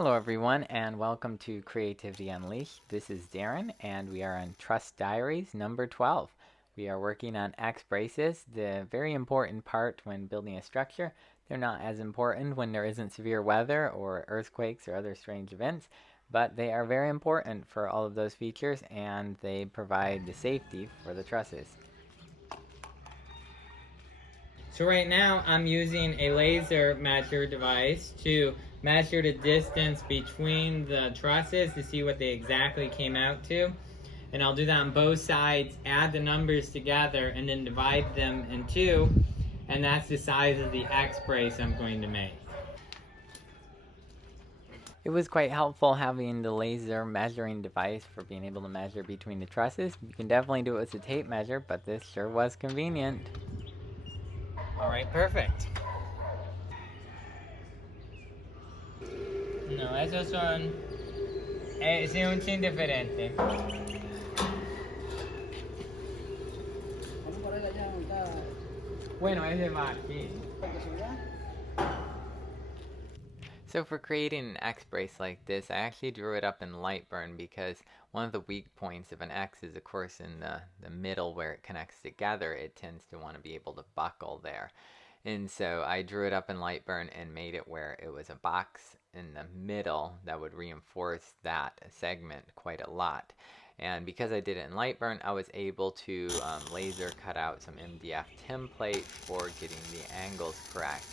Hello everyone and welcome to Creativity Unleashed. This is Darren and we are on Truss Diaries number 12. We are working on X braces, the very important part when building a structure. They're not as important when there isn't severe weather or earthquakes or other strange events, but they are very important for all of those features and they provide the safety for the trusses. So right now I'm using a laser measure device to measure the distance between the trusses to see what they exactly came out to. And I'll do that on both sides, add the numbers together, and then divide them in two. And that's the size of the X brace I'm going to make. It was quite helpful having the laser measuring device for being able to measure between the trusses. You can definitely do it with a tape measure, but this sure was convenient. Alright, perfect. No, esos son... es un chin diferente. Bueno, ese va aquí. So for creating an X brace like this, I actually drew it up in LightBurn because one of the weak points of an X is of course in the middle where it connects together. It tends to want to be able to buckle there. And so I drew it up in LightBurn and made it where it was a box in the middle that would reinforce that segment quite a lot. And because I did it in LightBurn, I was able to laser cut out some MDF templates for getting the angles correct.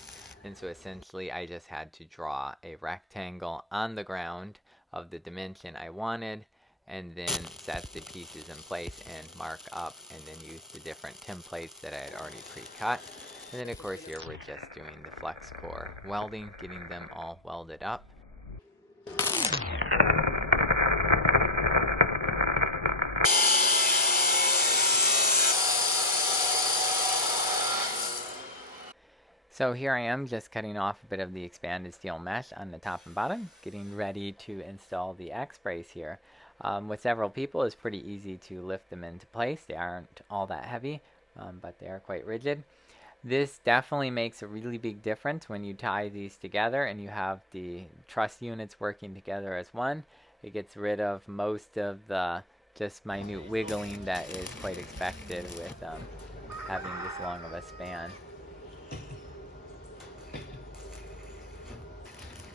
And so essentially I just had to draw a rectangle on the ground of the dimension I wanted and then set the pieces in place and mark up and then use the different templates that I had already pre-cut. And then of course here we're just doing the flex core welding, getting them all welded up. So here I am just cutting off a bit of the expanded steel mesh on the top and bottom, getting ready to install the X brace here. With several people, it's pretty easy to lift them into place. They aren't all that heavy, but they are quite rigid. This definitely makes a really big difference when you tie these together and you have the truss units working together as one. It gets rid of most of the just minute wiggling that is quite expected with having this long of a span.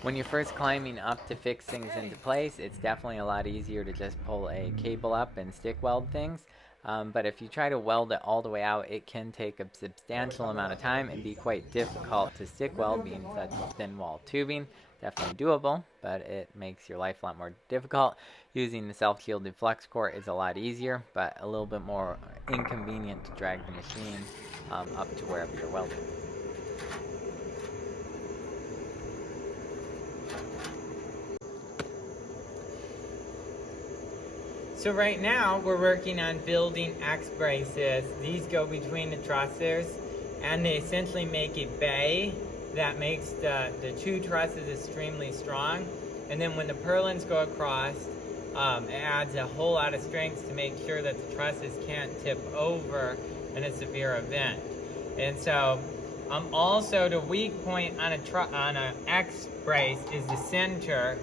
When you're first climbing up to fix things into place, it's definitely a lot easier to just pull a cable up and stick weld things. But if you try to weld it all the way out, it can take a substantial amount of time and be quite difficult to stick weld being such thin wall tubing. Definitely doable, but it makes your life a lot more difficult. Using the self-shielded flex core is a lot easier, but a little bit more inconvenient to drag the machine up to wherever you're welding. So right now we're working on building X braces. These go between the trusses and they essentially make a bay that makes the two trusses extremely strong. And then when the purlins go across, it adds a whole lot of strength to make sure that the trusses can't tip over in a severe event. And so also the weak point on a X brace is the center,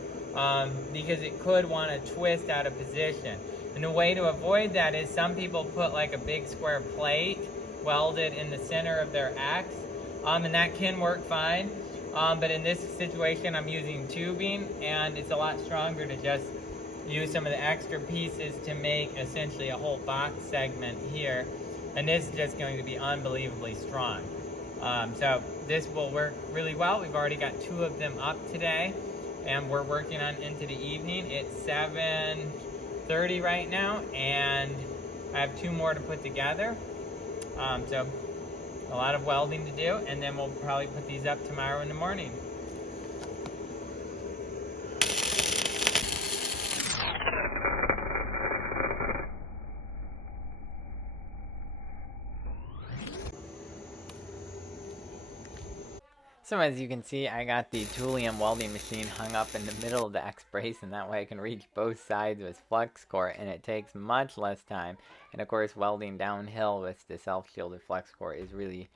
because it could want to twist out of position. And the way to avoid that is some people put like a big square plate welded in the center of their X, and that can work fine. But in this situation I'm using tubing and it's a lot stronger to just use some of the extra pieces to make essentially a whole box segment here. And this is just going to be unbelievably strong. So this will work really well. We've already got 2 of them up today and we're working on into the evening. It's 7:30 right now and I have 2 more to put together. So a lot of welding to do, and then we'll probably put these up tomorrow in the morning. So as you can see, I got the Thulium welding machine hung up in the middle of the X brace, and that way I can reach both sides with flex core, and it takes much less time. And of course, welding downhill with the self-shielded flex core is really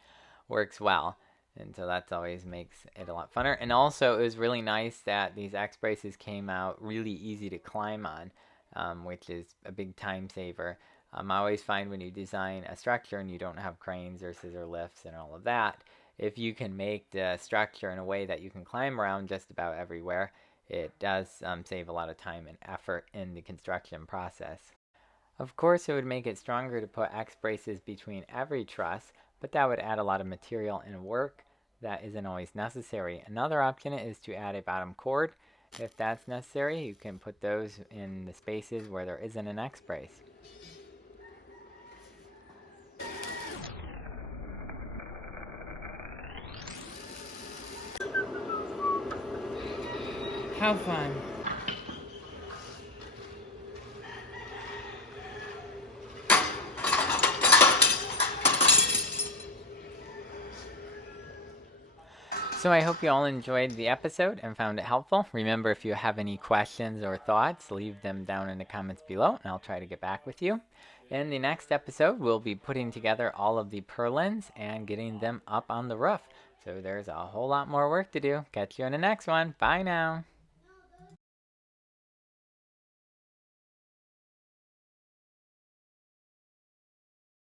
works well. And so that's always makes it a lot funner. And also, it was really nice that these X braces came out really easy to climb on, which is a big time saver. I always find when you design a structure and you don't have cranes or scissor lifts and all of that, if you can make the structure in a way that you can climb around just about everywhere, it does save a lot of time and effort in the construction process. Of course, it would make it stronger to put X braces between every truss, but that would add a lot of material and work that isn't always necessary. Another option is to add a bottom cord. If that's necessary, you can put those in the spaces where there isn't an X brace. How fun. So I hope you all enjoyed the episode and found it helpful. Remember, if you have any questions or thoughts, leave them down in the comments below and I'll try to get back with you. In the next episode, we'll be putting together all of the purlins and getting them up on the roof. So there's a whole lot more work to do. Catch you in the next one. Bye now.